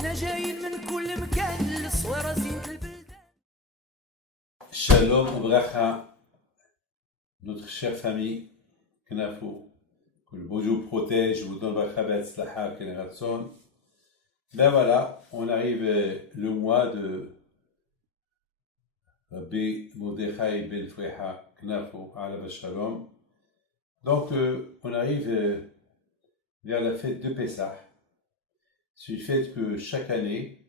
حنا جايين من كل مكان للصويرة زينة البلدان. Shalom Obracha, notre chère famille, Knafou, que le beau Dieu vous protège, vous donne Bracha Be'atzlacha, Keneratson. Ben voilà, on arrive le mois de Rabbi Mordechai Ben Freha Knafou, Alav Shalom. Donc, on arrive vers la fête de Pessah. C'est une fête que chaque année,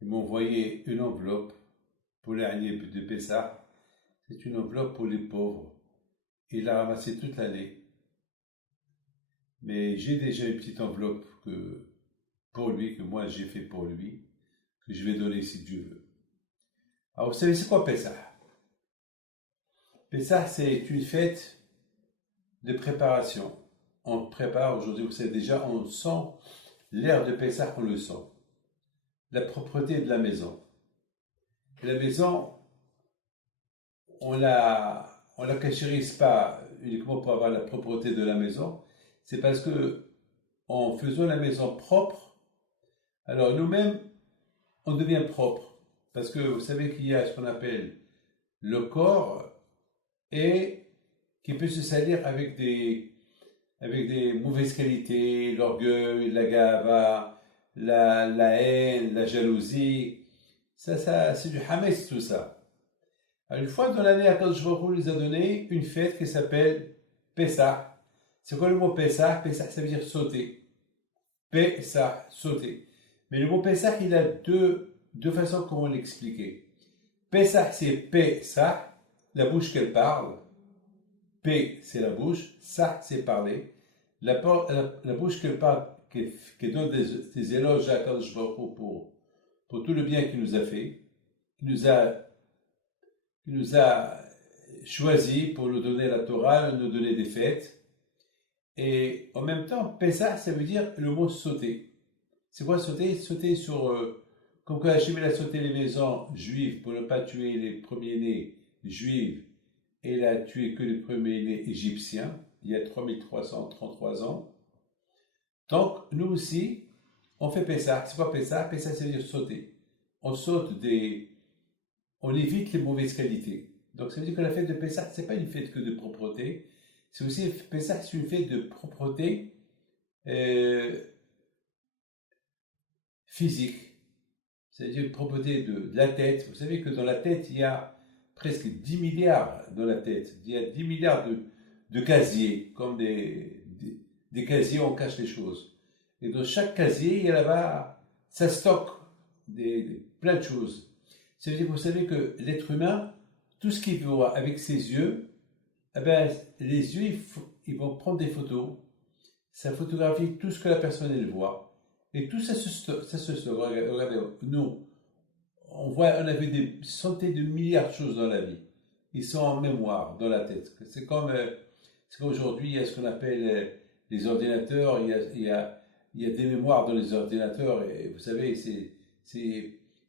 ils m'ont envoyé une enveloppe pour l'année de Pessah. C'est une enveloppe pour les pauvres. Il l'a ramassée toute l'année. Mais j'ai déjà une petite enveloppe pour lui, que moi j'ai fait pour lui, que je vais donner si Dieu veut. Alors vous savez, c'est quoi Pessah? Pessah, c'est une fête de préparation. On prépare aujourd'hui, vous savez déjà, on sent l'air de Pessah, on le sent. La propreté de la maison. Et la maison, on la cachérise pas uniquement pour avoir la propreté de la maison, c'est parce que en faisant la maison propre, alors nous-mêmes, on devient propre. Parce que vous savez qu'il y a ce qu'on appelle le corps et qui peut se salir avec des mauvaises qualités, l'orgueil, la gava, la haine, la jalousie. Ça, c'est du hametz tout ça. Alors, une fois dans l'année, Akadosh Baruch Hu nous a donné une fête qui s'appelle Pessah. C'est quoi le mot Pessah? Pessah, ça veut dire sauter. Pessah, sauter. Mais le mot Pessah, il a deux façons comment l'expliquer. Pessah, c'est Pessah, la bouche qu'elle parle. P, c'est la bouche. Sah, c'est parler. La bouche qu'elle parle, qui donne des éloges à Akadosh Baruch Hu pour tout le bien qu'il nous a fait, qui nous a choisi pour nous donner la Torah, nous donner des fêtes. Et en même temps, Pessah, ça veut dire le mot sauter. C'est quoi sauter? Sauter sur... comme quand Hachem a sauté les maisons juives pour ne pas tuer les premiers-nés juifs, et il a tué que les premiers-nés égyptiens, il y a 3333 ans. Donc, nous aussi, on fait Pessah. C'est quoi Pessah? Pessah, ça veut dire sauter. On saute on évite les mauvaises qualités. Donc ça veut dire que la fête de Pessah, ce n'est pas une fête que de propreté, c'est aussi Pessah, c'est une fête de propreté physique, c'est-à-dire une propreté de la tête. Vous savez que dans la tête, il y a presque 10 milliards dans la tête. Il y a 10 milliards de casiers, comme des casiers où on cache les choses. Et dans chaque casier, il y a là-bas, ça stocke plein de choses. Ça veut dire que vous savez que l'être humain, tout ce qu'il voit avec ses yeux, eh ben, les yeux, ils vont prendre des photos, ça photographie tout ce que la personne elle voit, et tout ça se stocke. Regardez, nous, on avait des centaines de milliards de choses dans la vie. Ils sont en mémoire, dans la tête. C'est comme aujourd'hui, il y a ce qu'on appelle les ordinateurs, il y a des mémoires dans les ordinateurs, et vous savez,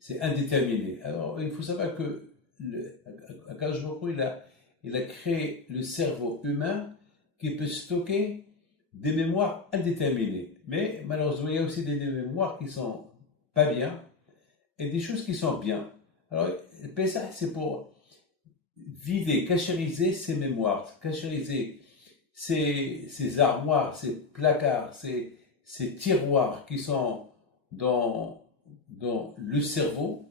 c'est indéterminé. Alors, il faut savoir que Akadosh Baruch Hu, il a créé le cerveau humain qui peut stocker des mémoires indéterminées. Mais malheureusement, il y a aussi des mémoires qui sont pas bien et des choses qui sont bien. Alors, Pessah, c'est pour vider, cachériser ces mémoires, cachériser ces armoires, ces placards, ces tiroirs qui sont dans le cerveau,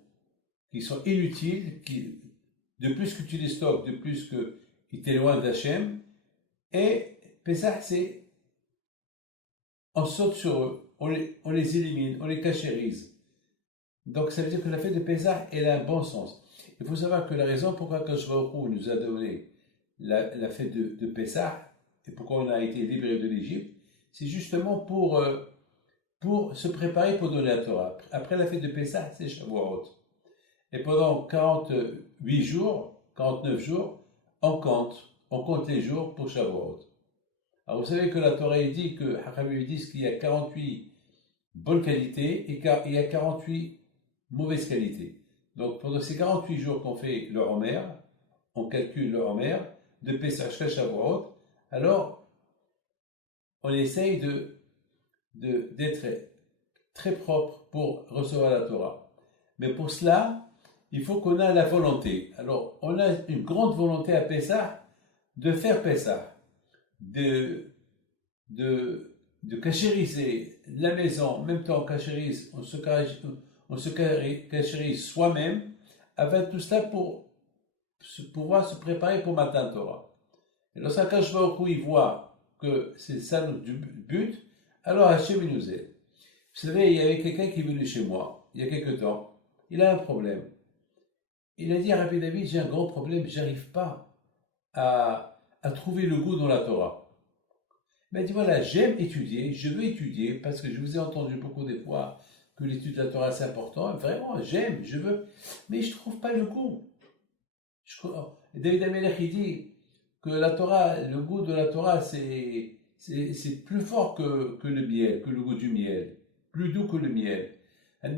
qui sont inutiles, de plus que tu les stockes, de plus qu'ils t'éloignent d'Hachem. Et Pessah, c'est on saute sur eux, on les élimine, on les cachérise. Donc ça veut dire que la fête de Pessah, elle a un bon sens. Il faut savoir que la raison pourquoi Akadosh Baruch Hu nous a donné la fête de Pessah, et pourquoi on a été libéré de l'Égypte, c'est justement pour se préparer pour donner la Torah. Après la fête de Pessah, c'est Shavuot. Et pendant 48 jours, 49 jours, on compte les jours pour Shavuot. Alors vous savez que la Torah dit que Hachamim disent qu'il y a 48 bonnes qualités et qu'il y a 48 mauvaises qualités. Donc pendant ces 48 jours qu'on fait le Homer, on calcule le Homer, de Pessah jusqu'à Shavuot, alors on essaye d'être très propre pour recevoir la Torah. Mais pour cela, il faut qu'on ait la volonté. Alors, on a une grande volonté à Pessah de faire Pessah, de, de cachériser la maison, en même temps on se cachérise soi-même, avec tout cela pour pouvoir se préparer pour Matan Torah. Et lorsqu'Akash Baruch Hu, il voit que c'est ça notre but, alors Hachem il nous aide. Vous savez, il y avait quelqu'un qui est venu chez moi, il y a quelque temps, il a un problème. Il a dit à Rabbi David, j'ai un grand problème, j'arrive pas à trouver le goût dans la Torah. Il m'a dit, voilà, j'aime étudier, je veux étudier, parce que je vous ai entendu beaucoup des fois que l'étude de la Torah c'est important, vraiment, j'aime, je veux, mais je trouve pas le goût. David Amelech, il dit que la Torah, le goût de la Torah, c'est plus fort que le miel, que le goût du miel, plus doux que le miel. La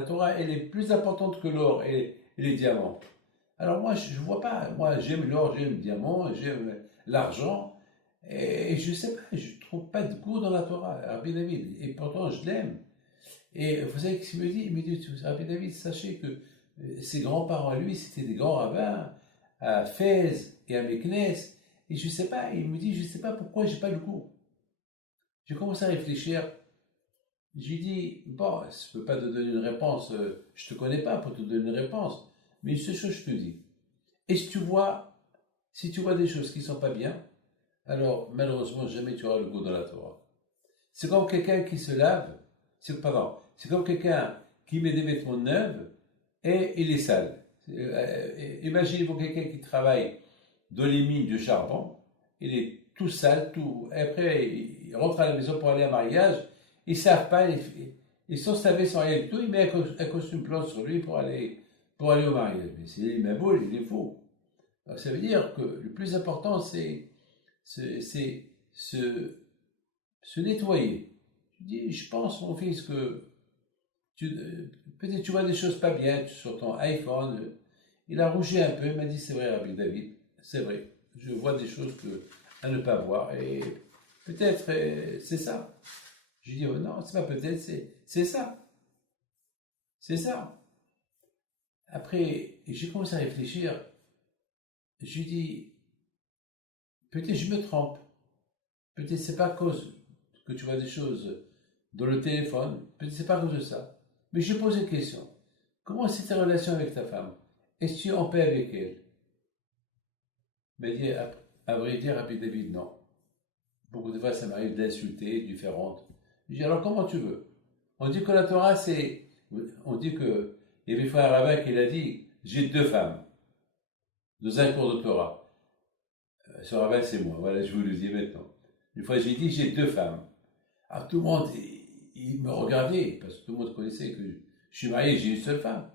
Torah, elle est plus importante que l'or et les diamants. Alors moi, je ne vois pas. Moi, j'aime l'or, j'aime le diamant, j'aime l'argent. Et je ne sais pas, je ne trouve pas de goût dans la Torah, Rabbi David. Et pourtant, je l'aime. Et vous savez ce qu'il me dit? Il me dit, Rabbi David, sachez que ses grands-parents à lui, c'était des grands rabbins à Fès et à Meknes. Et je ne sais pas, il me dit, je ne sais pas pourquoi je n'ai pas le goût. Je commence à réfléchir. J'ai dit, bon, je ne peux pas te donner une réponse, je ne te connais pas pour te donner une réponse, mais une seule chose je te dis. Et si tu vois des choses qui ne sont pas bien, alors malheureusement jamais tu auras le goût dans la Torah. C'est comme quelqu'un qui se lave, c'est comme quelqu'un qui met des vêtements neufs et il est sale. Imaginez-vous quelqu'un qui travaille dans les mines de charbon, il est tout sale, tout. Et après, il rentre à la maison pour aller à un mariage, ils ne savent pas, ils sont savés sans rien du tout, il met un costume blanc sur lui pour aller au mariage. Mais c'est ma boule, il est faux. Alors, ça veut dire que le plus important, c'est se nettoyer. Je pense, mon fils, que peut-être tu vois des choses pas bien sur ton iPhone. Il a rougi un peu, il m'a dit, c'est vrai, Rabbi David, c'est vrai. Je vois des choses à ne pas voir. Et peut-être c'est ça. Je dis, oh non, c'est pas peut-être, c'est ça. C'est ça. Après, j'ai commencé à réfléchir. Je lui dis, peut-être je me trompe. Peut-être c'est pas à cause que tu vois des choses dans le téléphone. Peut-être c'est pas à cause de ça. Mais je pose une question. Comment c'est ta relation avec ta femme? Est-ce que tu es en paix avec elle? Il m'a dit, à vrai dire, Rabbi David, non. Beaucoup de fois, ça m'arrive d'insulter, de faire honte. Je dis, alors comment tu veux? On dit que la Torah, on dit que, il y avait frère rabbin qui l'a dit, j'ai 2 femmes, dans un cours de Torah. Ce rabbin, c'est moi, voilà, je vous le dis maintenant. Une fois, j'ai dit, j'ai 2 femmes. Alors tout le monde, il me regardait, parce que tout le monde connaissait que je suis marié, j'ai une seule femme.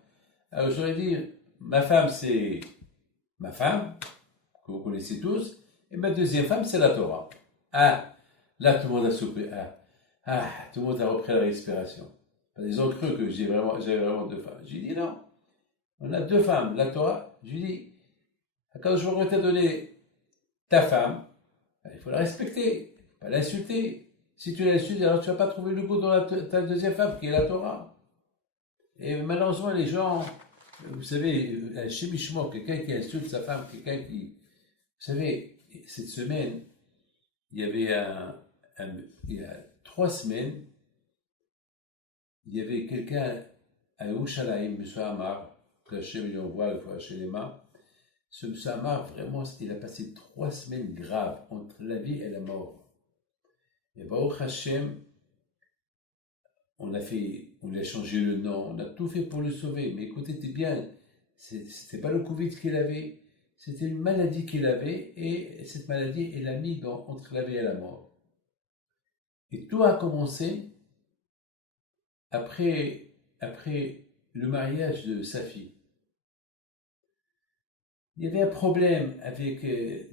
Alors j'aurais dit, ma femme, c'est ma femme, que vous connaissez tous, et ma deuxième femme, c'est la Torah. Ah, là, tout le monde a soupé. Tout le monde a repris la respiration. Ils ont cru que j'avais vraiment 2 femmes. J'ai dit non, on a 2 femmes, la Torah. J'ai dit, quand je vais te donner ta femme, il faut la respecter, il ne faut pas l'insulter. Si tu l'insultes, alors tu ne vas pas trouver le goût dans ta deuxième femme, qui est la Torah. Et malheureusement, les gens, vous savez, chez Mishmo, quelqu'un qui insulte sa femme, quelqu'un qui... Vous savez, cette semaine, il y avait il y a 3 semaines, il y avait quelqu'un à Yerushalayim, M. Amar, que Hachem lui envoie le fois chez les mains. Ce M. Amar, vraiment, il a passé 3 semaines graves entre la vie et la mort. Et Baruch Hashem, on a changé le nom, on a tout fait pour le sauver. Mais écoutez bien, c'était pas le Covid qu'il avait, c'était une maladie qu'il avait, et cette maladie, elle l'a mis entre la vie et la mort. Et tout a commencé après le mariage de sa fille. Il y avait un problème avec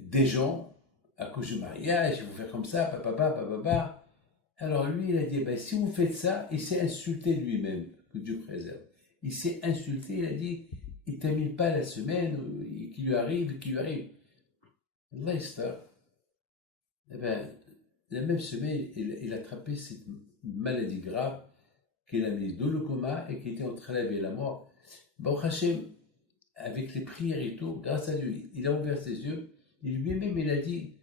des gens à cause du mariage, il faut faire comme ça, papa. Alors lui, il a dit, si vous faites ça, il s'est insulté lui-même, que Dieu préserve. Il s'est insulté, il a dit, il ne termine pas la semaine, qui lui arrive. Allah, eh bien, la même semaine, il a attrapé cette maladie grave qui l'a mis dans le coma et qui était en train d'élever la mort. Baruch Hashem, avec les prières et tout, grâce à Dieu, il a ouvert ses yeux, et lui-même il a dit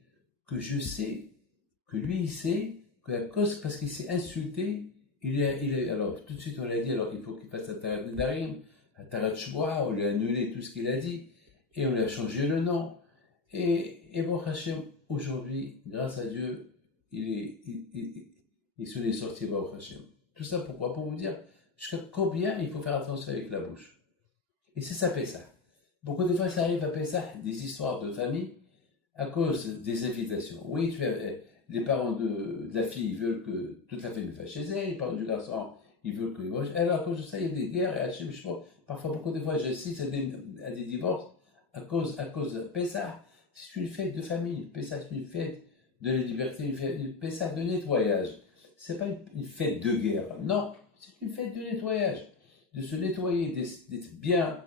que je sais, que lui il sait, que à cause, parce qu'il s'est insulté, alors tout de suite on lui a dit, alors il faut qu'il fasse un tarat nedarim, un tarat shvoa, on lui a annulé tout ce qu'il a dit, et on lui a changé le nom. Et Baruch Hashem, aujourd'hui, grâce à Dieu, il se est sorti Baruch Hashem. Tout ça pourquoi? Pour vous dire jusqu'à combien il faut faire attention avec la bouche. Et c'est ça Pessah. Beaucoup de fois, ça arrive à Pessah, des histoires de famille, à cause des invitations. Oui, les parents de la fille veulent que toute la famille fasse chez elle, les parents du garçon, ils veulent que... Alors, à cause de ça, il y a des guerres, et Hachem, je pense, parfois, beaucoup de fois, j'assiste à des divorces, à cause de Pessah. C'est une fête de famille. Pessah, c'est une fête de la liberté, une Pessah de nettoyage. C'est pas une fête de guerre. Non, c'est une fête de nettoyage. De se nettoyer, d'être bien.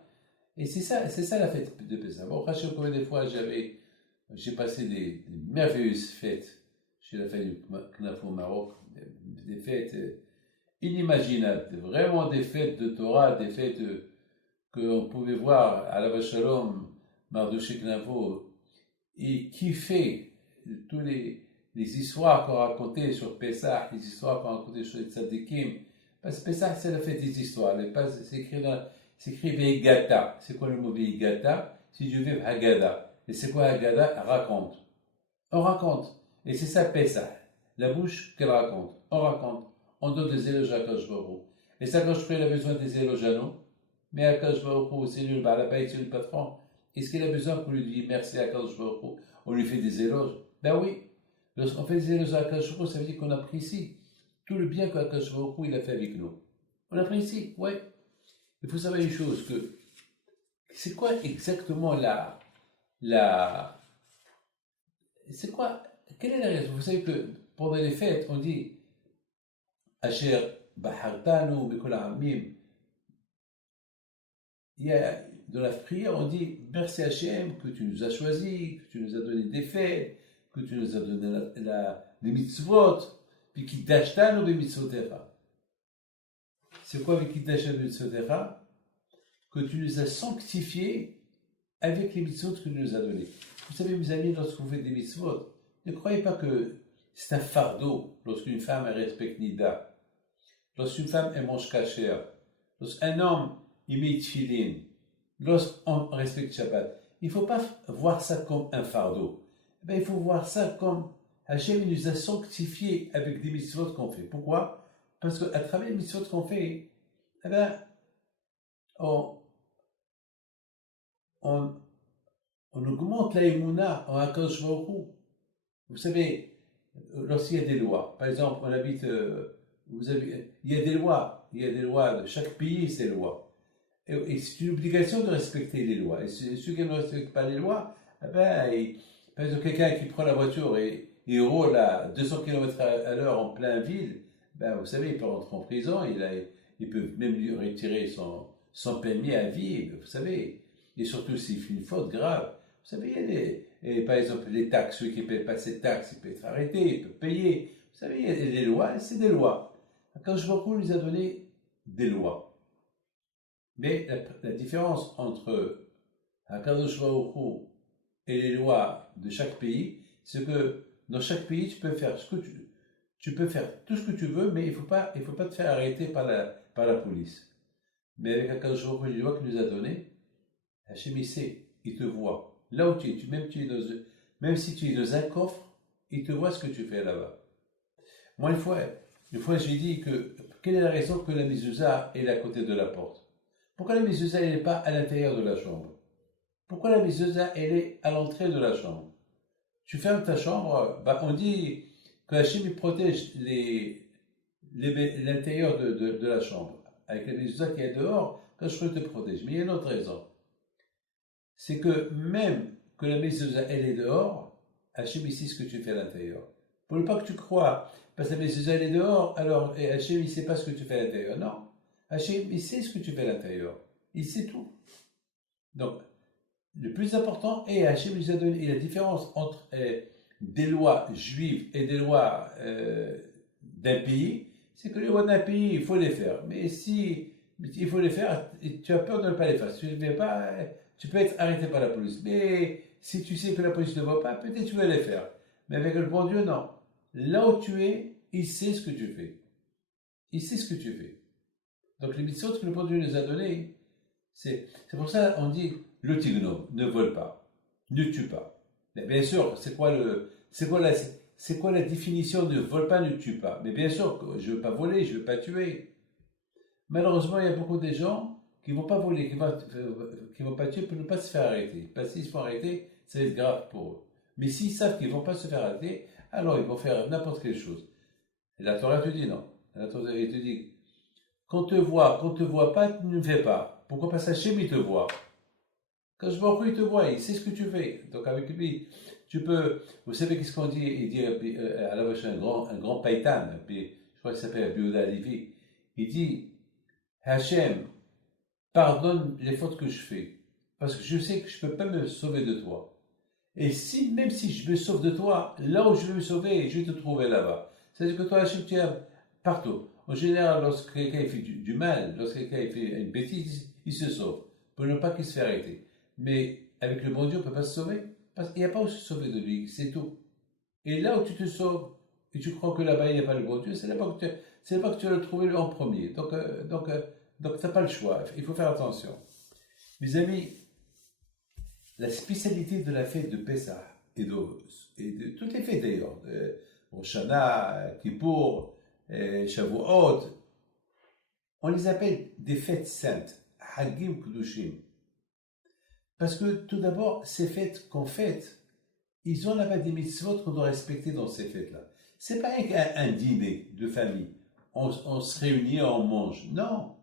Et c'est ça la fête de Pessah. Bon, Hachem, combien de fois j'ai passé des merveilleuses fêtes chez la famille Knafou au Maroc, des fêtes inimaginables, vraiment des fêtes de Torah, des fêtes qu'on pouvait voir à la Vache Shalom, Mardoché Knafou, et kiffer tous les histoires qu'on racontait sur Pessah, les histoires qu'on racontait sur les Tzadikim. Parce que Pessah, c'est la fête des histoires. C'est écrit Veigata. C'est quoi le mot Veigata? Si je vais Haggadah. Et c'est quoi Haggadah? Raconte. On raconte. Et c'est ça Pessah. La bouche qu'elle raconte. On raconte. On donne des éloges à Akadosh Baruch Hu. Et ça, quand je prie, il a besoin des éloges à nous. Mais Akadosh Baruch Hu, c'est lui le Baalabait, c'est lui le patron. Est-ce qu'il a besoin qu'on lui dise merci à Akadosh Baruch Hu? On lui fait des éloges? Ben oui. Lorsqu'on fait des éloges à Akadosh Baruch Hu, ça veut dire qu'on apprécie tout le bien qu'Akadosh Baruch Hu il a fait avec nous. On apprécie, ouais. Il faut savoir une chose, que c'est quoi exactement c'est quoi, quelle est la raison? Vous savez que pendant les fêtes, on dit Asher Bahartanu Bekol Ha'amim. Il y a dans la prière, on dit merci Hachem que tu nous as choisis, que tu nous as donné des fêtes, que tu nous as donné les mitzvot, puis qui t'achetanu les mitzvotecha. C'est quoi avec qui t'achetanu les mitzvotecha? Que tu nous as sanctifiés avec les mitzvot que tu nous as donnés. Vous savez, mes amis, lorsque vous faites des mitzvot, ne croyez pas que c'est un fardeau lorsqu'une femme respecte Nida, lorsqu'une femme elle mange kasher, lorsqu'un homme il met tefillin, lorsqu'on respecte Shabbat. Il ne faut pas voir ça comme un fardeau. Il faut voir ça comme Hachem nous a sanctifiés avec des mitzvot qu'on fait. Pourquoi? Parce qu'à travers les mitzvot qu'on fait, on augmente la émouna en Akadosh Baruch Hu. Vous savez, lorsqu'il y a des lois, par exemple, on habite, il y a des lois de chaque pays, ces lois. Et c'est une obligation de respecter les lois. Et ceux qui ne respectent pas les lois, par exemple, quelqu'un qui prend la voiture et il roule à 200 km/h en plein ville, vous savez, il peut rentrer en prison, il peut même lui retirer son permis à vie, vous savez. Et surtout s'il fait une faute grave. Vous savez, par exemple, les taxes, ceux qui ne paient pas ces taxes, ils peuvent être arrêtés, ils peuvent payer. Vous savez, les lois, c'est des lois. Quand je vois nous a donné des lois. Mais la différence entre Akadosh Baruch Hu et les lois de chaque pays, c'est que dans chaque pays, tu peux faire tu peux faire tout ce que tu veux, mais il faut pas te faire arrêter par la police. Mais avec Akadosh Baruch Hu, les lois qu'il nous a données, Hachem il sait, il te voit. Là où tu es, même si tu es dans un coffre, il te voit ce que tu fais là-bas. Moi, une fois j'ai dit quelle est la raison que la mezouza est à côté de la porte? Pourquoi la mezouza n'est pas à l'intérieur de la chambre? Pourquoi la mezouza elle est à l'entrée de la chambre? Tu fermes ta chambre, on dit que Hachem il protège l'intérieur de la chambre. Avec la mezouza qui est dehors, quand je peux te protéger. Mais il y a une autre raison. C'est que même que la mezouza elle est dehors, Hachem sait ce que tu fais à l'intérieur. Pour ne pas que tu crois, parce que la mezouza elle est dehors, alors Hachem ne sait pas ce que tu fais à l'intérieur. Non. Hachem, il sait ce que tu fais à l'intérieur. Il sait tout. Donc, le plus important, et Hachem nous a donné, et la différence entre des lois juives et des lois d'un pays, c'est que les lois d'un pays, il faut les faire. Mais si il faut les faire, et tu as peur de ne pas les faire. Si tu ne les fais pas, tu peux être arrêté par la police. Mais si tu sais que la police ne voit pas, peut-être tu vas les faire. Mais avec le bon Dieu, non. Là où tu es, il sait ce que tu fais. Il sait ce que tu fais. Donc les mitzvot que le bon Dieu nous a donnés, c'est pour ça qu'on dit le tigno, ne vole pas, ne tue pas. Mais bien sûr, c'est quoi la définition de vole pas, ne tue pas? Mais bien sûr, je ne veux pas voler, je ne veux pas tuer. Malheureusement, il y a beaucoup de gens qui ne vont pas voler, qui ne vont pas tuer pour ne pas se faire arrêter. Parce qu'ils se font arrêter, ça va être grave pour eux. Mais s'ils savent qu'ils ne vont pas se faire arrêter, alors ils vont faire n'importe quelle chose. Et la Torah te dit non. La Torah te dit, qu'on te voit pas, tu ne fais pas. Pourquoi? Parce qu'Hachem, il te voit. Quand je vois il te voit, il sait ce que tu fais. Donc avec lui, tu peux. Vous savez qu'est-ce qu'on dit? Il dit à la vache un grand païtan, puis je crois qu'il s'appelle Biouda Levi. Il dit, Hachem, pardonne les fautes que je fais. Parce que je sais que je ne peux pas me sauver de toi. Et si, même si je me sauve de toi, là où je vais me sauver, je vais te trouver là-bas. C'est-à-dire que toi, Hachem, tu es partout. En général, lorsque quelqu'un fait du mal, lorsque quelqu'un fait une bêtise, il se sauve. Pour ne pas qu'il se fasse arrêter. Mais avec le bon Dieu, on ne peut pas se sauver. Parce qu'il n'y a pas où se sauver de lui, c'est tout. Et là où tu te sauves, et tu crois que là-bas, il n'y a pas le bon Dieu, c'est là-bas que tu vas le trouver en premier. Donc tu n'as pas le choix. Il faut faire attention. Mes amis, la spécialité de la fête de Pessah et de toutes les fêtes d'ailleurs, Rosh Hashanah, Kippour, Shavuot, on les appelle des fêtes saintes, Hagim Kudushim. Parce que tout d'abord, ces fêtes qu'on fête, ils ont là-bas des mitzvot qu'on doit respecter dans ces fêtes-là. C'est pas un dîner de famille. On se réunit et on mange. Non.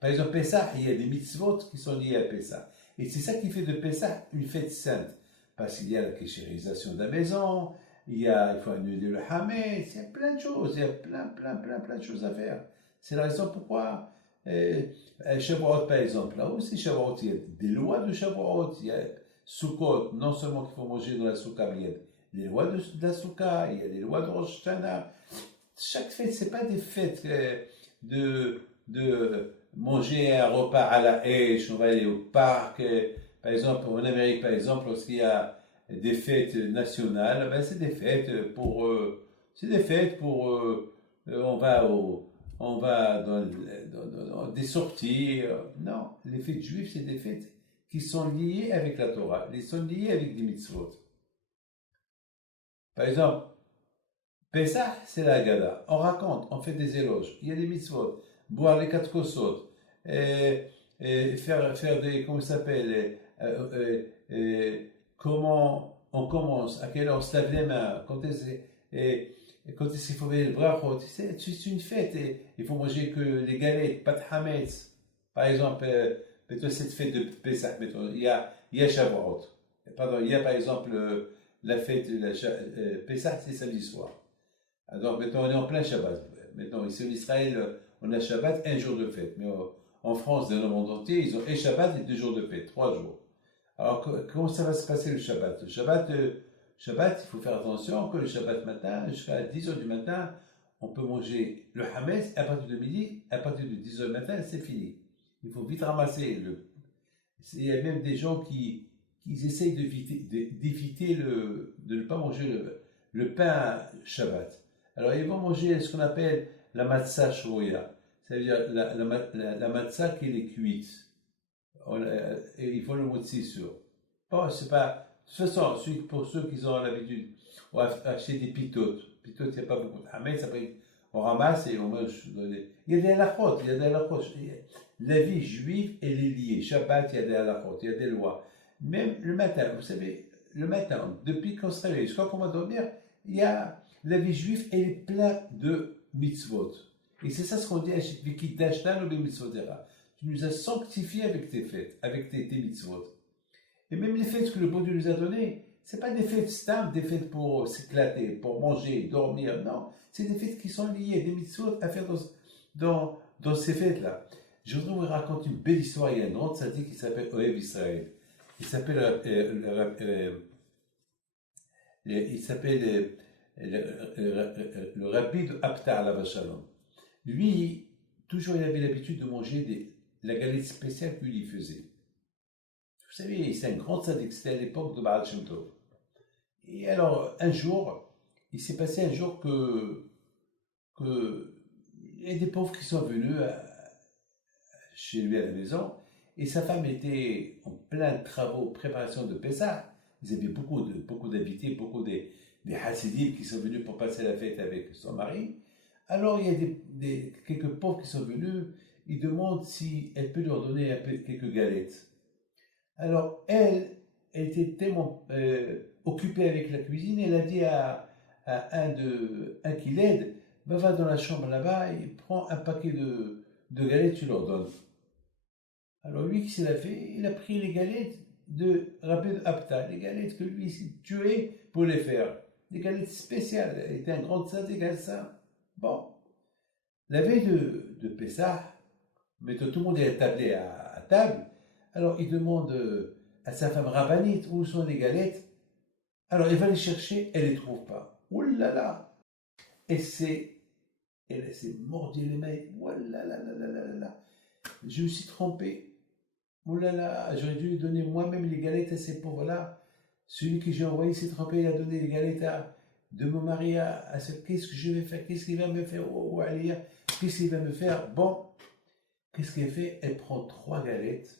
Par exemple, Pessah, il y a des mitzvot qui sont liés à Pessah. Et c'est ça qui fait de Pessah une fête sainte. Parce qu'il y a la kéchérisation de la maison, il faut annuler le hametz, il y a plein de choses, il y a plein de choses à faire. C'est la raison pourquoi Shavuot, par exemple, là aussi Shavuot, il y a des lois de Shavuot, il y a Sukkot, non seulement qu'il faut manger dans la Soukha, mais il y a les lois de la Soukha, il y a les lois de Rosh Hashanah. Chaque fête, c'est pas des fêtes de manger un repas à la hache, on va aller au parc. Par exemple, en Amérique, par exemple, lorsqu'il y a des fêtes nationales, ben c'est des fêtes pour, on va dans des sorties. Non, les fêtes juives, c'est des fêtes qui sont liées avec la Torah, qui sont liées avec des mitzvot. Par exemple, Pessah, c'est la Haggadah. On raconte, on fait des éloges. Il y a des mitzvot. Boire les 4 kosot. Faire des, comment ça s'appelle, comment on commence, à quelle heure on se lave les mains, quand est-ce qu'il faut faire le brachot. C'est une fête. Il faut manger que les galettes, pas de hametz. Par exemple, cette fête de Pessah, il y a Shavuot. Pardon, il y a par exemple la fête de Pessah, c'est samedi soir. Alors maintenant, on est en plein Shabbat. Maintenant, ici en Israël, on a Shabbat, un jour de fête. Mais en France, dans le monde entier, ils ont et Shabbat et 2 jours de fête, 3 jours. Alors, comment ça va se passer le Shabbat? Le Shabbat, il faut faire attention que le Shabbat matin, jusqu'à 10h du matin, on peut manger le hametz à partir de midi, à partir de 10h du matin, c'est fini. Il faut vite ramasser il y a même des gens qui essayent d'éviter de ne pas manger le pain Shabbat. Alors, ils vont manger ce qu'on appelle la matzah shvoya, c'est-à-dire la matzah qui est cuite. Et il faut le motzi sur. Bon, c'est pas. De toute façon, pour ceux qui ont l'habitude, on va acheter des pitotes. Pitotes, il n'y a pas beaucoup de hametz, après on ramasse et on mange. Il y a des halachot, La vie juive, elle est liée. Shabbat, il y a des halachot, il y a des lois. Même le matin, vous savez, le matin, depuis qu'on se réveille jusqu'à qu'on va dormir, il y a. La vie juive, elle est pleine de mitzvot. Et c'est ça ce qu'on dit à tu nous as sanctifiés avec tes fêtes, avec tes mitzvot. Et même les fêtes que le bon Dieu nous a données, ce n'est pas des fêtes stables, des fêtes pour s'éclater, pour manger, dormir. Non, c'est des fêtes qui sont liées, des mitzvot à faire dans ces fêtes-là. Je voudrais vous raconter une belle histoire. Il y a un grand tzaddik qui s'appelle Ohev Israël. Il s'appelle Il s'appelle le rabbi de Apta alav shalom. Lui, toujours il avait l'habitude de manger la galette spéciale que lui faisait. Vous savez, c'est un grand sadique, c'était à l'époque de Baal Shem Tov. Et alors, un jour, il s'est passé un jour que il y a des pauvres qui sont venus chez lui à la maison, et sa femme était en plein travaux, préparation de Pessah. Ils avaient beaucoup d'invités, beaucoup des Hasidim qui sont venus pour passer la fête avec son mari. Alors il y a quelques pauvres qui sont venus, ils demandent si elle peut leur donner un peu quelques galettes. Alors elle était tellement occupée avec la cuisine, elle a dit à un qui l'aide, va dans la chambre là-bas et prends un paquet de galettes, tu leur donnes. Alors lui, qu'est-ce qu'il a fait? Il a pris les galettes de Rabbi Apta, les galettes que lui s'est tué pour les faire. Des galettes spéciales, il était un grand tzaddik à ça. Bon, la veille de Pessah, mais tout le monde est attablé à table, alors il demande à sa femme rabbinite où sont les galettes. Alors elle va les chercher, elle ne les trouve pas. Ouh là là! Elle s'est mordu les mains. Ouh là là là là là là! Je me suis trompé. Oh là là, j'aurais dû donner moi-même les galettes à ces pauvres-là. Celui que j'ai envoyé s'est trompé, il a donné les galettes de mon mari à ce. Qu'est-ce que je vais faire? Qu'est-ce qu'il va me faire? Oh, Alia, qu'est-ce qu'il va me faire? Bon, qu'est-ce qu'elle fait? Elle prend 3 galettes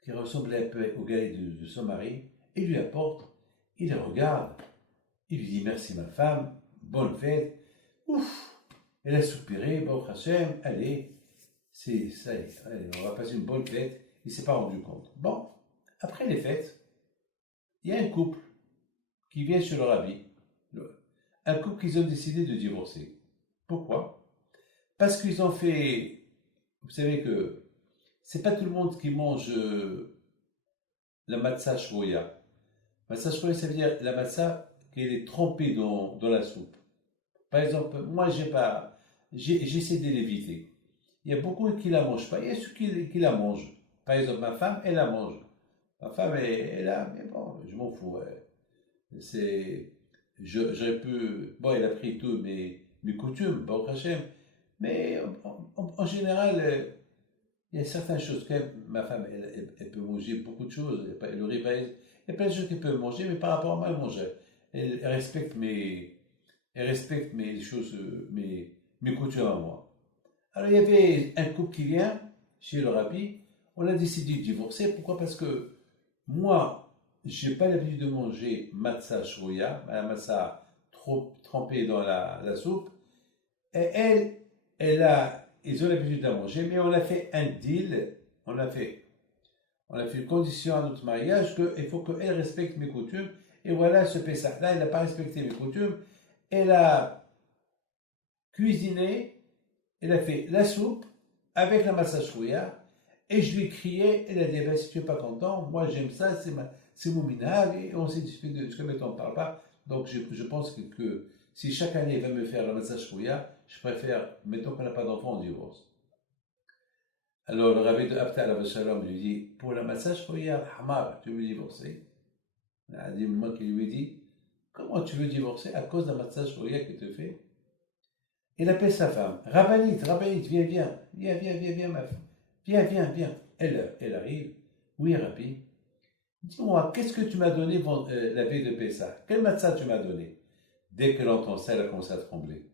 qui ressemblent un peu aux galettes de son mari et lui apporte. Il les regarde. Il lui dit merci ma femme, bonne fête. Ouf, elle a soupiré, bon Hachem, allez. C'est ça, allez, on va passer une bonne fête. Il ne s'est pas rendu compte. Bon, après les fêtes, il y a un couple qui vient chez le rabbi. Un couple qu'ils ont décidé de divorcer. Pourquoi? Parce qu'ils ont fait. Vous savez que c'est pas tout le monde qui mange la matzah shvoya. Matzah shvoya, ça veut dire la matzah qui est trempée dans la soupe. Par exemple, moi, j'essaie de l'éviter. Il y a beaucoup qui ne la mangent pas. Il y a ceux qui la mangent. Par exemple, ma femme, elle la mange. Ma femme, elle a, mais bon, je m'en fous. J'aurais pu. Bon, elle a pris tous mes coutumes, Baruch Hashem. Mais en général, il y a certaines choses. Quand même, ma femme, elle peut manger beaucoup de choses. Le riz, il y a plein de choses qu'elle peut manger, mais par rapport à moi, elle mange. Elle respecte mes choses, mes coutumes à moi. Alors il y avait un couple qui vient chez le rabbi, on a décidé de divorcer. Pourquoi? Parce que moi, je n'ai pas l'habitude de manger matzah shvoya, la matzah trop trempée dans la soupe. Et ils ont l'habitude de la manger, mais on a fait un deal, on a fait une condition à notre mariage qu'il faut qu'elle respecte mes coutumes. Et voilà ce Pessah. Là, elle n'a pas respecté mes coutumes. Elle a cuisiné. Elle a fait la soupe avec la matzah shvoya et je lui ai crié. Elle a dit ben, si tu n'es pas content, moi j'aime ça, c'est mon minhag. Et on s'est discuté de ce que maintenant on ne parle pas. Donc je pense que si chaque année elle va me faire la matzah shvoya, je préfère, mettons qu'on n'a pas d'enfant, on divorce. Alors le rabbi de Apta alav shalom lui dit pour la matzah shvoya, Hamar, tu veux divorcer? Il a dit moi qui lui ai dit comment tu veux divorcer à cause de la matzah shvoya que tu fais? Il appelle sa femme. Rabbinite, viens, ma femme. Viens. Elle arrive. Oui, Rabbi. Dis-moi, qu'est-ce que tu m'as donné la veille de Pessah? Quel matzah tu m'as donné? Dès qu'elle entend ça, elle a commencé à trembler.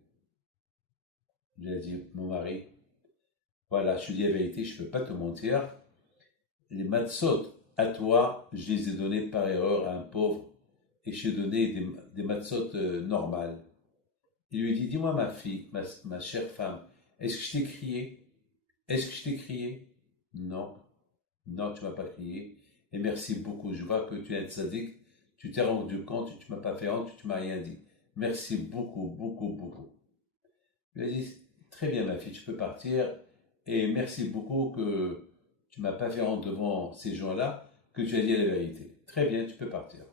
Je lui ai dit, mon mari, voilà, je te dis la vérité, je ne peux pas te mentir. Les matzot, à toi, je les ai donnés par erreur à un pauvre. Et je lui ai donné des matzot normales. Il lui dit, dis-moi ma fille, ma chère femme, est-ce que je t'ai crié? Est-ce que je t'ai crié? Non, tu ne m'as pas crié. Et merci beaucoup, je vois que tu es un tzaddik, tu t'es rendu compte, tu ne m'as pas fait honte, tu ne m'as rien dit. Merci beaucoup. Il lui a dit, très bien ma fille, tu peux partir. Et merci beaucoup que tu ne m'as pas fait honte devant ces gens-là, que tu as dit la vérité. Très bien, tu peux partir.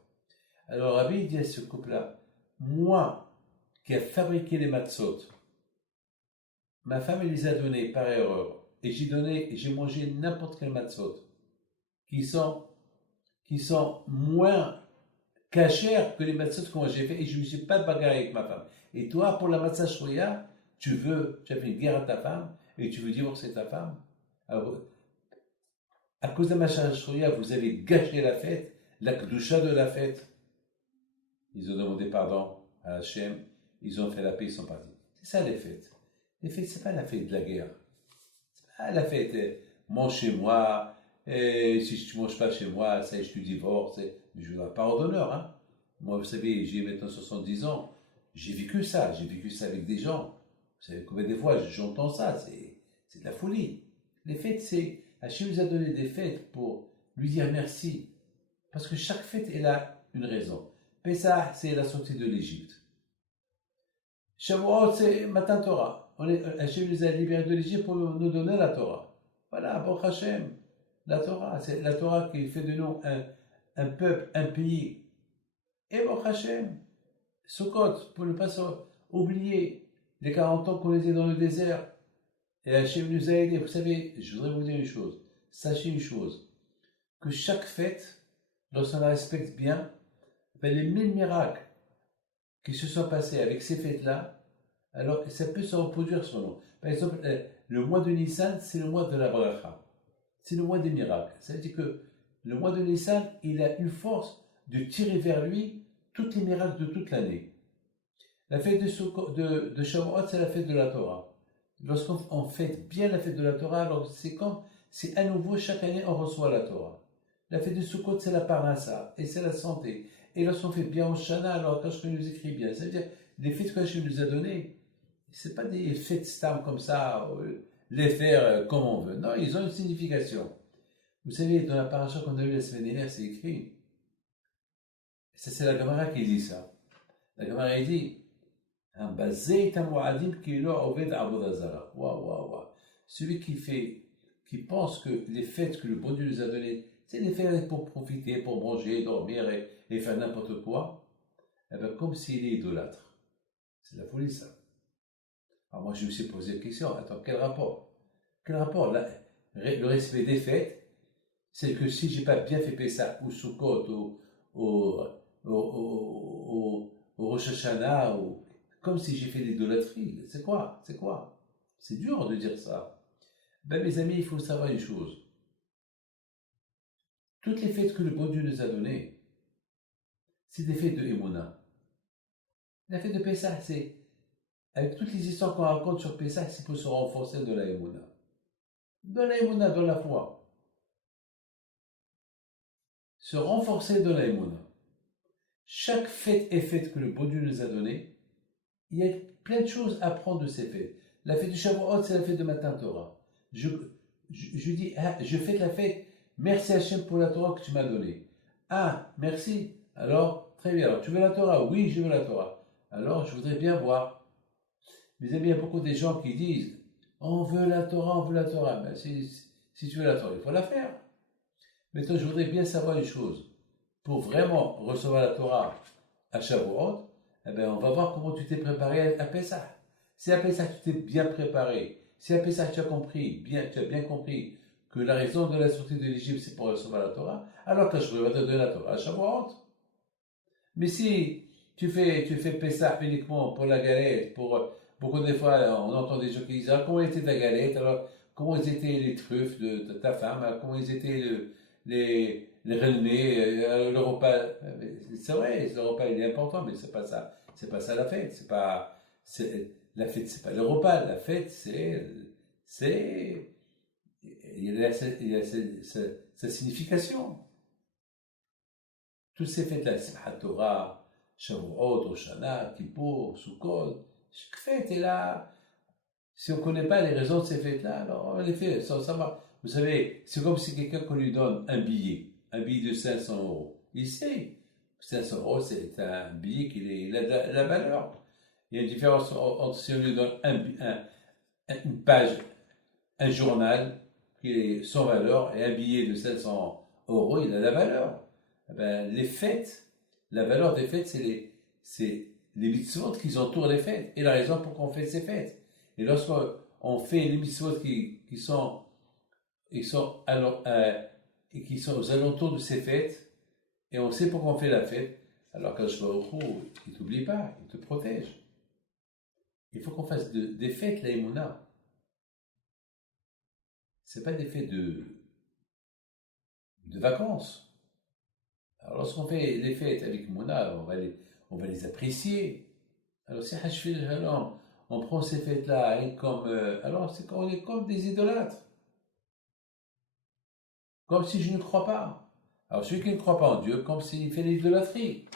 Alors Rabbi dit à ce couple-là, moi, qui a fabriqué les matzot. Ma femme elle les a donnés par erreur. Et j'ai mangé n'importe quel matzot qui sont moins cachère que les matzot que moi j'ai fait et je ne me suis pas bagarré avec ma femme. Et toi, pour la matzah shroya, tu as fait une guerre à ta femme et tu veux divorcer ta femme. Alors, à cause de la matzah shroya, vous avez gâché la fête, la kedusha de la fête. Ils ont demandé pardon à Hachem, ils ont fait la paix, ils sont partis. C'est ça les fêtes. Les fêtes, c'est pas la fête de la guerre. C'est pas la fête, mange chez moi, et si tu ne manges pas chez moi, ça y est, je te divorce. Je ne veux pas parole d'honneur. Hein. Moi, vous savez, j'ai maintenant 70 ans, j'ai vécu ça avec des gens. Vous savez combien de fois j'entends ça, c'est de la folie. Les fêtes, c'est, Hachem nous a donné des fêtes pour lui dire merci. Parce que chaque fête, elle a une raison. Pessah, c'est la sortie de l'Égypte. Shavuot, c'est Matan Torah. Hachem nous a libérés de l'Égypte pour nous donner la Torah. Voilà, Baruch Hachem. La Torah, c'est la Torah qui fait de nous un peuple, un pays. Et Baruch Hachem. Sukkot, pour ne pas oublier les 40 ans qu'on était dans le désert. Et Hachem nous a aidés. Vous savez, je voudrais vous dire une chose. Sachez une chose. Que chaque fête, lorsqu'on la respecte bien, les mêmes miracles qui se sont passés avec ces fêtes-là, alors ça peut se reproduire sur nous. Par exemple, le mois de Nissan, c'est le mois de la bracha. C'est le mois des miracles. Ça veut dire que le mois de Nissan, il a une force de tirer vers lui tous les miracles de toute l'année. La fête de Shavuot, c'est la fête de la Torah. Lorsqu'on fête bien la fête de la Torah, alors c'est à nouveau, chaque année, on reçoit la Torah. La fête de Sukkot, c'est la parnassa, et c'est la santé. Et lorsqu'on fait bien au Shana, alors quand je nous écrit bien, ça veut dire, les fêtes que je nous a données, c'est pas des fêtes stam comme ça, les faire comme on veut. Non, ils ont une signification. Vous savez, dans la paracha qu'on a eue la semaine dernière, c'est écrit. Ça, c'est la Gemara qui dit ça. La Gemara dit, celui qui pense que les fêtes que le bon Dieu nous a données, c'est les fêtes pour profiter, pour manger, dormir et faire n'importe quoi, eh bien, comme s'il est idolâtre. C'est de la folie, ça. Alors moi, je me suis posé la question, attends, quel rapport? Quel rapport? Là, le respect des fêtes, c'est que si j'ai pas bien fait Pessah ou Sukkot ou Rosh Hashanah, comme si j'ai fait l'idolâtrie, c'est quoi? C'est quoi? C'est dur de dire ça. Ben mes amis, il faut savoir une chose. Toutes les fêtes que le bon Dieu nous a données, c'est des fêtes de Emouna. La fête de Pessah, c'est, avec toutes les histoires qu'on raconte sur Pessah, c'est pour se renforcer de la Emouna. De la Emouna, dans la foi. Se renforcer de la Emouna. Chaque fête et fête que le bon Dieu nous a donnée, il y a plein de choses à prendre de ces fêtes. La fête du Shavuot, c'est la fête de Matan Torah. Je dis, je fête la fête, merci Hachem pour la Torah que tu m'as donnée. Ah, merci. Alors, très bien. Alors, tu veux la Torah? Oui, je veux la Torah. Alors, je voudrais bien voir. Mes amis, il y a beaucoup de gens qui disent, on veut la Torah, on veut la Torah. Ben, si tu veux la Torah, il faut la faire. Maintenant, je voudrais bien savoir une chose. Pour vraiment recevoir la Torah à Shavuot, eh bien, on va voir comment tu t'es préparé à Pessah. Si à Pessah tu t'es bien préparé, si à Pessah tu as bien compris que la raison de la sortie de l'Égypte c'est pour recevoir la Torah, alors que je vais te donner la Torah à Shavuot. Mais si tu fais Pessah uniquement pour la galette, beaucoup de fois on entend des gens qui disent comment était ta galette, alors comment étaient les truffes de ta femme, comment étaient les renommés, le repas. C'est vrai, le repas il est important, mais c'est pas ça la fête. La fête, c'est pas le repas. La fête, il y a sa signification. Toutes ces fêtes-là, Simchat Torah, Shavuot, Rosh Hashanah, Kippour, Sukkot, chaque fête est là. Si on ne connaît pas les raisons de ces fêtes-là, alors on les fait sans savoir. Vous savez, c'est comme si quelqu'un qu'on lui donne un billet de 500 euros. Il sait, 500 euros, c'est un billet qui a de la valeur. Il y a une différence entre si on lui donne une page, un journal qui est sans valeur et un billet de 500 euros, il a de la valeur. Eh ben, les fêtes, la valeur des fêtes, c'est les mitzvot qui entourent les fêtes et la raison pour qu'on fait ces fêtes. Et lorsqu'on fait les mitzvot qui sont aux alentours de ces fêtes, et on sait pourquoi on fait la fête, Alors quand je vais au Khou, il ne t'oublie pas, il te protège. Il faut qu'on fasse des fêtes, la Emouna. Ce n'est pas des fêtes de vacances. Alors lorsqu'on fait les fêtes avec Mouna, on va les apprécier. Alors si Hachfil Halom, on prend ces fêtes-là hein, comme... alors c'est qu'on est comme des idolâtres. Comme si je ne crois pas. Alors celui qui ne croit pas en Dieu, comme s'il fait l'idolâtrie.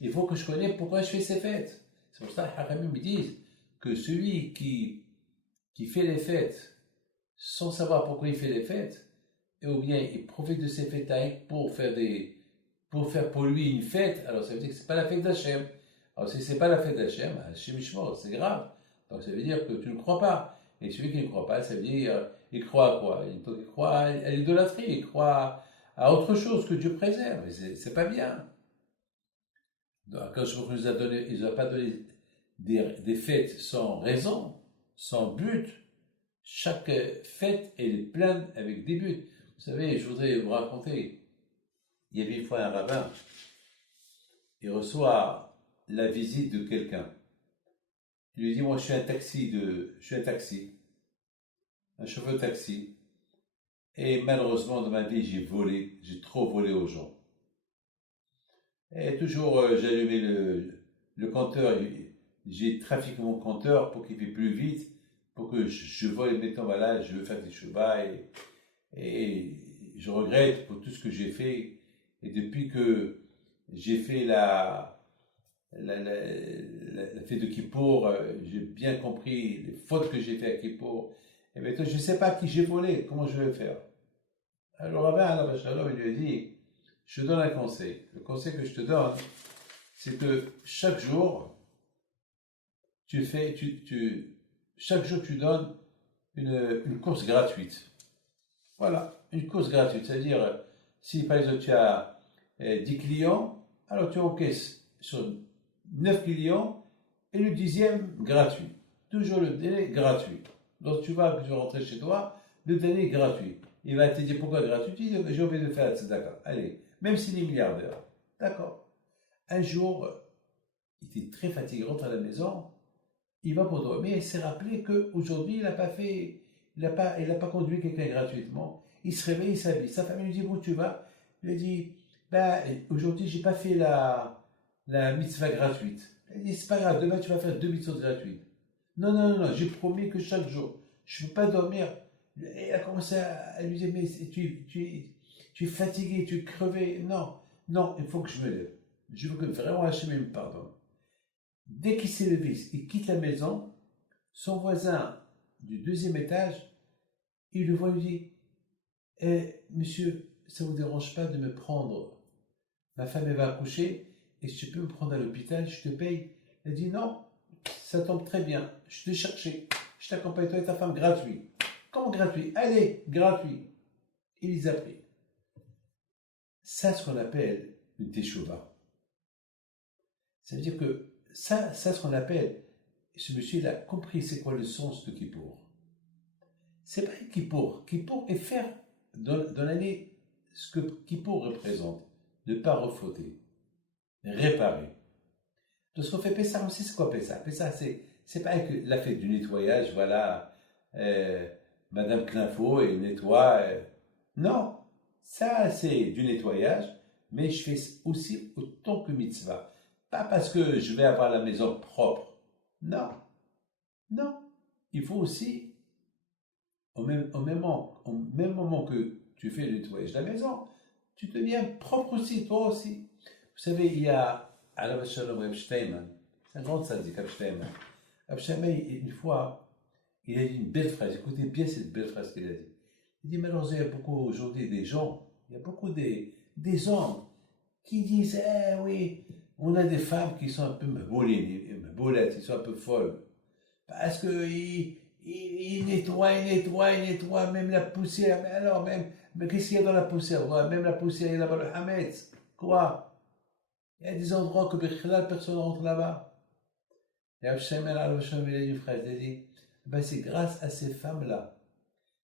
Il faut que je connaisse pourquoi je fais ces fêtes. C'est pour ça que les Haramim me disent que celui qui fait les fêtes sans savoir pourquoi il fait les fêtes, ou bien il profite de ces fêtes-là pour faire pour lui une fête, alors ça veut dire que ce n'est pas la fête d'Hachem. Alors si ce n'est pas la fête d'Hachem, Hachem Ishmor, c'est grave. Donc ça veut dire que tu ne crois pas. Et celui qui ne croit pas, ça veut dire il croit à quoi? Il croit à l'idolâtrie, il croit à autre chose que Dieu préserve. Et c'est pas bien. Donc, quand je nous a donné, il n'a pas donné des fêtes sans raison, sans but. Chaque fête est pleine avec des buts. Vous savez, je voudrais vous raconter, il y avait une fois un rabbin, il reçoit la visite de quelqu'un. Il lui dit, moi je suis un taxi, un chauffeur de taxi, et malheureusement dans ma vie j'ai trop volé aux gens. Et toujours j'allumais le compteur, j'ai trafiqué mon compteur pour qu'il fasse plus vite, pour que je vole, mettons, voilà, je veux faire des chevaux et je regrette pour tout ce que j'ai fait. Et depuis que j'ai fait la fête de Kippour, j'ai bien compris les fautes que j'ai fait à Kippour. Et maintenant, je ne sais pas qui j'ai volé, comment je vais faire. Alors, Rabbi Alav Shalom, il lui a dit, je te donne un conseil. Le conseil que je te donne, c'est que chaque jour, chaque jour, tu donnes une course gratuite. Voilà, une course gratuite. C'est-à-dire, si par exemple tu as 10 clients, alors tu encaisses sur 9 clients et le 10e gratuit. Toujours le délai gratuit. Donc tu vas rentrer chez toi, le délai est gratuit. Il va te dire pourquoi gratuit? Tu dis j'ai envie de faire ça, d'accord. Allez, même s'il est milliardaire. D'accord. Un jour, il était très fatigué, rentre à la maison, il va pour dormir, il s'est rappelé qu'aujourd'hui, il n'a pas conduit quelqu'un gratuitement. Il se réveille, il s'habille. Sa femme lui dit, bon, tu vas? Il lui dit, ben, aujourd'hui, j'ai pas fait la mitzvah gratuite. Il dit, c'est pas grave, demain, tu vas faire 2 mitzvahs gratuites. Non, non, non, non, j'ai promis que chaque jour, je ne peux pas dormir. Et il a commencé à lui dire, mais tu es fatigué, tu es crevé. Non, non, il faut que je me lève. Je veux que vraiment Hachem me pardonne. Dès qu'il s'est levé, il quitte la maison, son voisin du 2e étage, il le voit, il lui dit, monsieur, ça ne vous dérange pas de me prendre? Ma femme, elle va accoucher, et si tu peux me prendre à l'hôpital, je te paye. Elle dit, non, ça tombe très bien, je te cherchais, je t'accompagne, toi et ta femme, gratuit. Comment gratuit? Allez, gratuit. Il les a pris. Ça, c'est ce qu'on appelle une teshuva. Ça veut dire que ça c'est ce qu'on appelle, ce monsieur, il a compris c'est quoi le sens de Kippour. C'est pas Kippour. Kippour est faire dans l'année ce que Kippour représente. Ne pas refauter. Réparer. Lorsqu'on fait Pessah aussi, c'est quoi Pessah? Pessah, c'est pas que la fête du nettoyage, voilà, Madame Clinfo et nettoie. Non, ça c'est du nettoyage, mais je fais aussi autant que mitzvah. Pas parce que je vais avoir la maison propre. Non, non. Il faut aussi, au même moment que tu fais le nettoyage de la maison, tu deviens propre aussi, toi aussi. Vous savez, il y a Alav Shalom Reb Shteinman, c'est un grand sadique, Reb Shteinman. Reb Shteinman, une fois, il a dit une belle phrase. Écoutez bien cette belle phrase qu'il a dit. Il dit, malheureusement, il y a beaucoup aujourd'hui des gens, il y a beaucoup des hommes qui disent, eh oui, on a des femmes qui sont un peu meboulettes, qui sont un peu folles. Parce qu'ils nettoient, même la poussière. Mais alors, mais qu'est-ce qu'il y a dans la poussière? Même la poussière, il y a là-bas le Hametz. Quoi? Il y a des endroits que personne ne rentre là-bas. Et Hachem, il a dit une phrase, il a dit, ben c'est grâce à ces femmes-là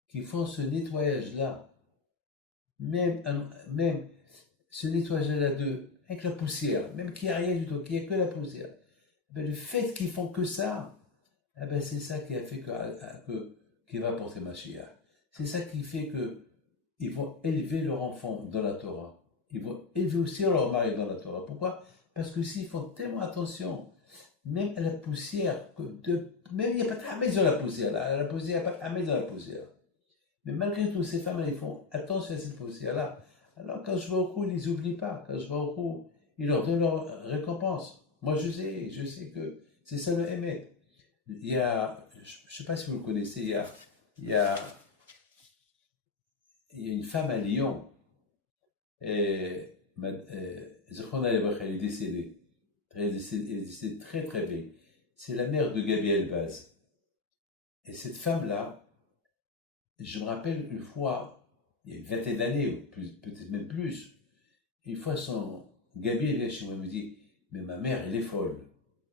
qui font ce nettoyage-là, même ce nettoyage-là avec la poussière, même qu'il n'y a rien du tout, qu'il n'y a que la poussière. Ben, le fait qu'ils font que ça, eh ben, c'est ça qui a fait qu'il va porter Mashiach. C'est ça qui fait qu'ils vont élever leur enfant dans la Torah. Ils vont élever aussi leur mari dans la Torah. Pourquoi? Parce que s'ils font tellement attention, même à la poussière, même il n'y a pas de hametz dans la poussière. La poussière, il n'y a pas de hametz dans la poussière. Mais malgré tout, ces femmes, elles font attention à cette poussière-là. Alors, quand je vais au coup, ils ne les oublient pas. Quand je vais au coup, ils leur donnent leur récompense. Moi, je sais que c'est ça le Hémet. Il y a, je ne sais pas si vous le connaissez, il y a une femme à Lyon, et Zikrouna elle est décédée. Elle est décédée très très vieille. C'est la mère de Gabi Elbaz. Et cette femme-là, je me rappelle une fois, il y a une vingtaine d'années, peut-être même plus, une fois Gabi elle vient chez moi et me dit, mais ma mère elle est folle.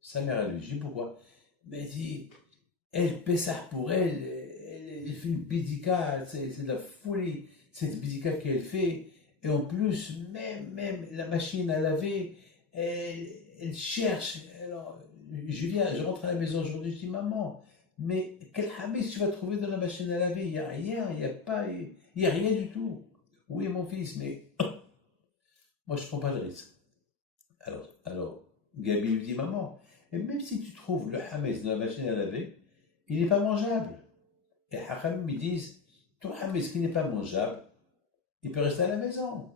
Sa mère elle lui dit pourquoi? Mais elle dit, elle paie ça pour elle fait une bidika, c'est de la folie, cette bidika qu'elle fait, et en plus, même la machine à laver, elle cherche. Alors, je rentre à la maison aujourd'hui, je dis, maman, mais quel hamis tu vas trouver dans la machine à laver? Il n'y a rien, il y a rien du tout. Oui, mon fils, mais moi je ne prends pas de risque. Alors, Gabi lui dit, maman, et même si tu trouves le hamis dans la machine à laver, il n'est pas mangeable. Et Hakam me disent, tout hamis qui n'est pas mangeable, il peut rester à la maison.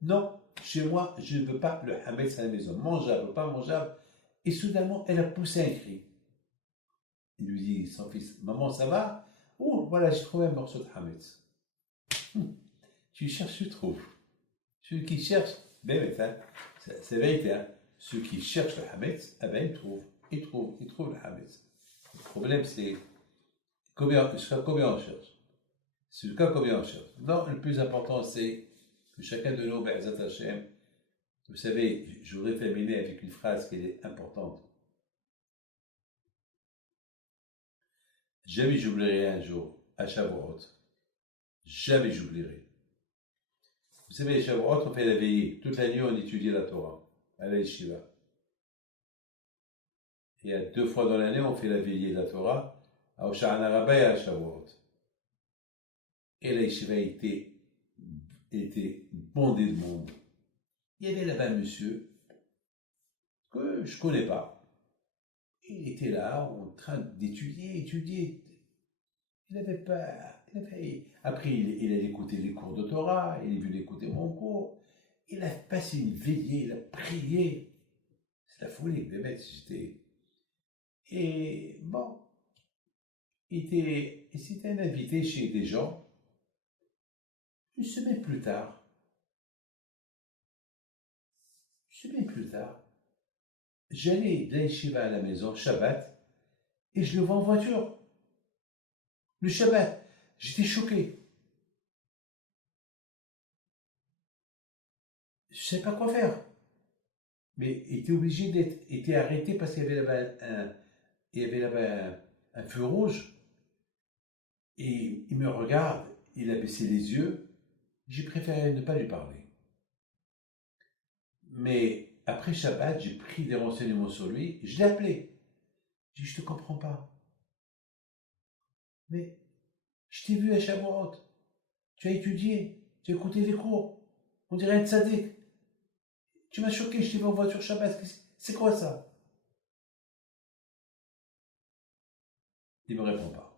Non, chez moi, je ne veux pas le hametz à la maison. Mangeable, pas mangeable. Et soudainement, elle a poussé un cri. Il lui dit, son fils, maman, ça va? Oh, voilà, j'ai trouvé un morceau de hametz. Tu cherches, tu trouves. Celui qui cherche, ben, c'est la vérité, hein. Ceux qui cherchent le hametz, eh ben, ils trouvent le hametz. Le problème, c'est jusqu'à combien on cherche? C'est le cas combien on cherche. Non, le plus important, c'est que chacun de nous, Be'ezat Hashem, vous savez, je voudrais terminer avec une phrase qui est importante. Jamais j'oublierai un jour, à Shavuot. Jamais j'oublierai. Vous savez, à Shavuot, on fait la veillée. Toute la nuit, on étudie la Torah, à la Yeshiva. Et 2 fois dans l'année, on fait la veillée de la Torah, à Oshana Rabbah et à Shavuot. Et la Yeshiva était bondée de monde. Il y avait là-bas un monsieur que je ne connais pas. Il était là en train d'étudier. Il n'avait pas. Après, il a écouté les cours de Torah, il est venu écouter mon cours. Il a passé une veillée, il a prié. C'est la folie, les mecs, j'étais. Et bon, c'était un invité chez des gens. Une semaine plus tard, j'allais de la yeshiva à la maison, Shabbat, et je le vois en voiture. Le Shabbat, j'étais choqué. Je ne savais pas quoi faire. Mais il était obligé était arrêté parce qu'il y avait là-bas un feu rouge. Et il me regarde, il a baissé les yeux. J'ai préféré ne pas lui parler. Mais après Shabbat, j'ai pris des renseignements sur lui. Je l'ai appelé. J'ai dit, je ne te comprends pas. Mais je t'ai vu à Shavuot. Tu as étudié. Tu as écouté les cours. On dirait un tzaddik. Tu m'as choqué, je t'ai vu en voiture Shabbat. C'est quoi ça? Il ne me répond pas.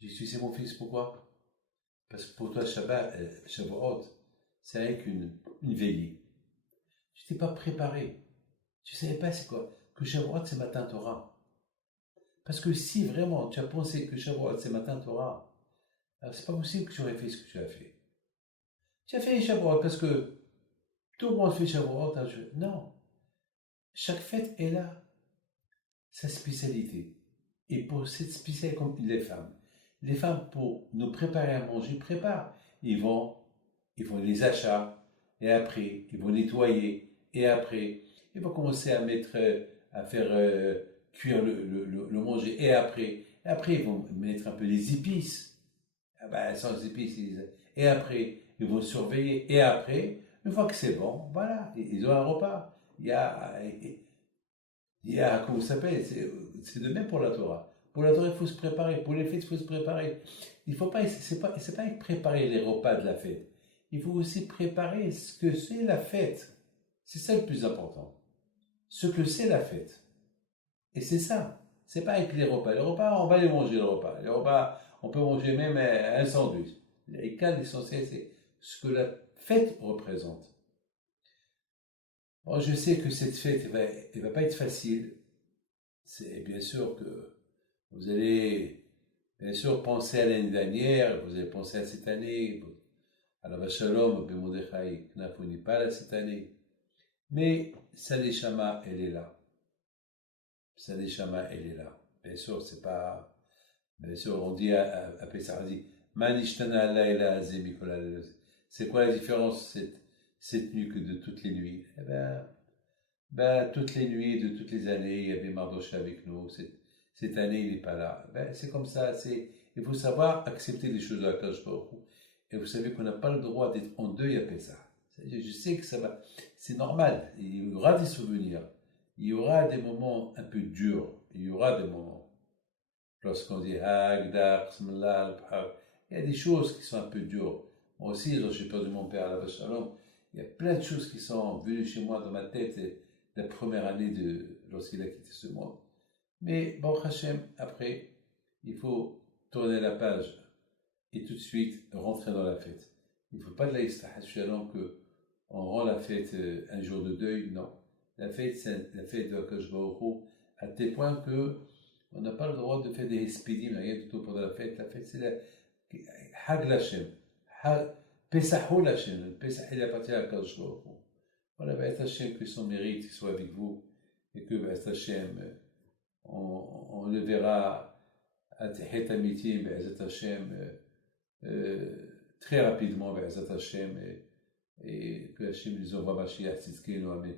J'ai dit, c'est mon fils, pourquoi? Parce que pour toi, Shavuot, c'est avec une veillée. Tu n'étais pas préparé. Tu ne savais pas c'est quoi. Que Shavuot, c'est matin Torah. Parce que si vraiment tu as pensé que Shavuot, c'est matin Torah, alors c'est pas possible que tu aurais fait ce que tu as fait. Tu as fait Shavuot parce que tout le monde fait Shavuot. Non. Chaque fête, elle a sa spécialité. Et pour cette spécialité, comme les femmes, pour nous préparer à manger, préparent. Ils font les achats, et après, ils vont nettoyer, et après, ils vont commencer à faire cuire le manger, et après, ils vont mettre un peu les épices. Ah ben, sans épices, et après, ils vont surveiller, et après, Une fois que c'est bon, voilà, ils ont un repas. Comment ça s'appelle? C'est de même pour la Torah. Pour la Torah, il faut se préparer. Pour les fêtes, il faut se préparer. Il faut pas, c'est pas préparer les repas de la fête. Il faut aussi préparer ce que c'est la fête. C'est ça le plus important. Ce que c'est la fête. Et c'est ça. C'est pas avec les repas. Les repas, on va les manger, les repas. Les repas, on peut manger même un sandwich. Les cas l'essentiel, c'est ce que la fête représente. Bon, je sais que cette fête, elle va pas être facile. C'est bien sûr que vous allez, bien sûr, penser à l'année dernière, vous allez penser à cette année, à la Vachalom, à Mordechai Knaf, on n'est pas là cette année. Mais Salé-Shama, elle est là. Salé-Shama, elle est là. Bien sûr, c'est pas. Bien sûr, on dit à Pessah, on dit Manishtana Laila Azeh Mikol Halel. C'est quoi la différence cette nuit que de toutes les nuits? Eh toutes les nuits de toutes les années, il y avait Mardoché avec nous. Cette année, il n'est pas là. C'est comme ça. Il faut savoir accepter les choses de la Kadosh Baruch Hu. Et vous savez qu'on n'a pas le droit d'être en deuil à Pessah. Je sais que ça va. C'est normal. Il y aura des souvenirs. Il y aura des moments un peu durs. Il y aura des moments. Lorsqu'on dit Hagdar, Smallah, il y a des choses qui sont un peu dures. Moi aussi, lorsque j'ai perdu mon père à la Shalom, il y a plein de choses qui sont venues chez moi dans ma tête la première année lorsqu'il a quitté ce monde. Mais bon, Hachem, après, il faut tourner la page et tout de suite rentrer dans la fête. Il ne faut pas de la Shalom que on rend la fête un jour de deuil, non. La fête, c'est la fête de Akash Baruch Hu, à tel point que on n'a pas le droit de faire des espidim, rien du tout pendant la fête. La fête, c'est la Hag Lachem, Pesachou Lachem. Le Pesach, il appartient à Akash Baruch Hu. Voilà, B'ez Hashem, que son mérite soit avec vous, et que B'ez Hashem, on le verra à Tehet Amitim, B'ez Hashem, très rapidement, B'ez Hashem, et que Hashem nous envoie Mashiach Tzidkenu, Amen,